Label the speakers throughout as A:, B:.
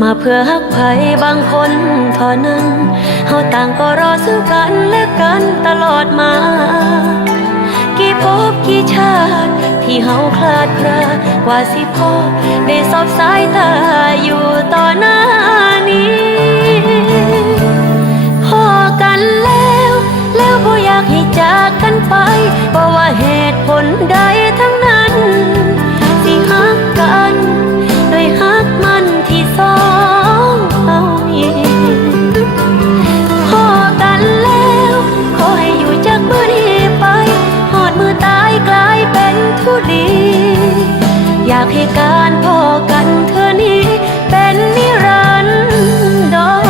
A: มาเพื่อฮักไผบางคนเท่านั้นเฮาต่างก็รอซึ่งกันและกันตลอดมา กี่พบกี่ชาติ ที่เฮาคลาดคลากว่าสิพอได้สอบสายตาอยู่ต่อหน้านี้ากให้การพอกันเธอนี้ เป็นนิรันดร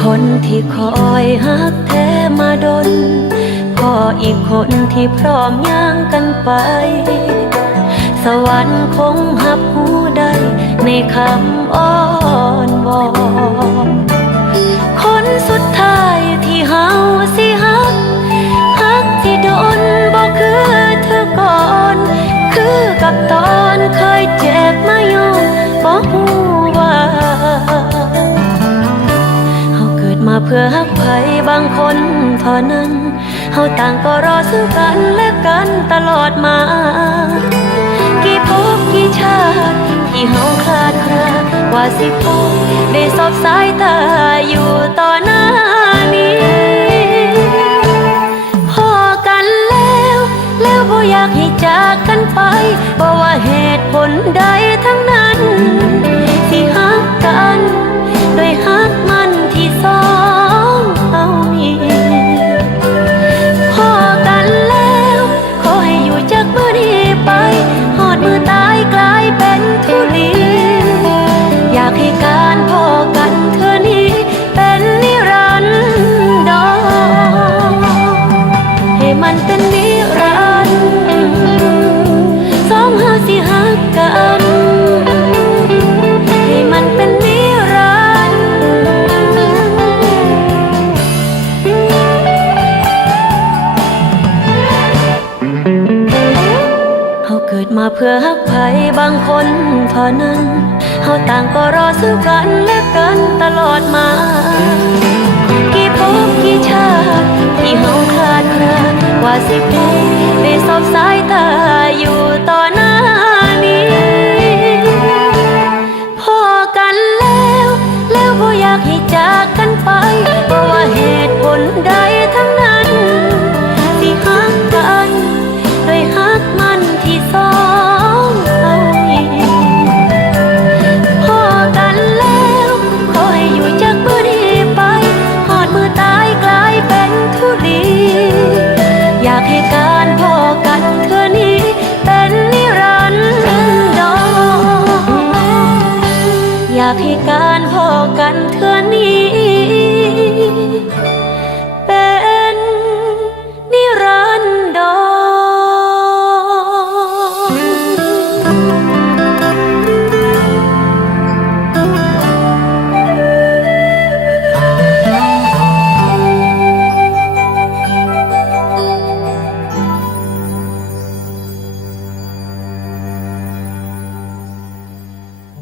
A: คนที่คอยหักแท้มาดนพออีกคนที่พร้อมย่างกันไป สวรรค์คงหับหูได้ในคำอ้อนวอนคนสุดท้ายที่เฮาสิฮักฮักที่โดนบอกคือเธอก่อน คือกับตอนเคยเจ็บมาย้อนบอกหูว่าเฮาเกิดมาเพื่อฮักไผบางคนเท่านั้นเฮาต่างก็รอซึ่งกันและกันตลอดมา ว่าสิพบได้สอบสายตาอยู่ต่อหน้านี้พอกันแล้ว แล้วบ่อยากให้จากกันไปเพราะว่าเหตุผลใด มาเพื่อหักไผบางคนเท่านั้นเฮาต่างก็รอซึ่งกันและกันตลอดมา กี่พบกี่ชาติที่เฮาคลาดคลาว่าสิพากให้กัน